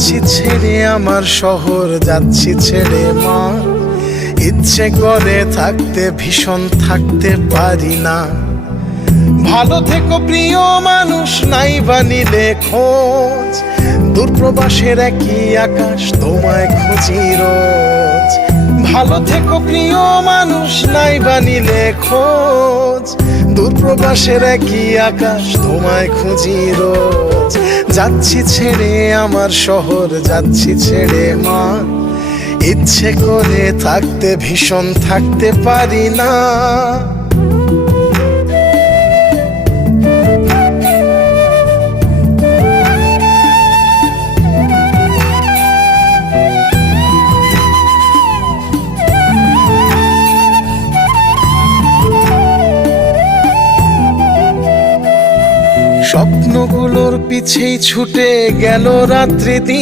যাচ্ছি ছেড়ে আমার শহর, যাচ্ছি ছেড়ে মা। ইচ্ছে করে থাকতে ভীষণ, থাকতে পারি না। ভালো থেকো প্রিয় মানুষ, নাই বা নিলে খোঁজ। দূরপ্রবাসের একই আকাশ, তোমায় খুঁজি রোজ। ভালো থেকো প্রিয় মানুষ, নাই বা নিলে খোঁজ। দূরপ্রবাসের একই আকাশ, তোমায় খুঁজি রোজ। যাচ্ছি ছেড়ে আমার শহর, যাচ্ছি ছেড়ে মা। ইচ্ছে করে থাকতে ভীষণ, থাকতে পারি না। স্বপ্নগুলোর পিছেই ছুটে গেল রাত্রি দিন।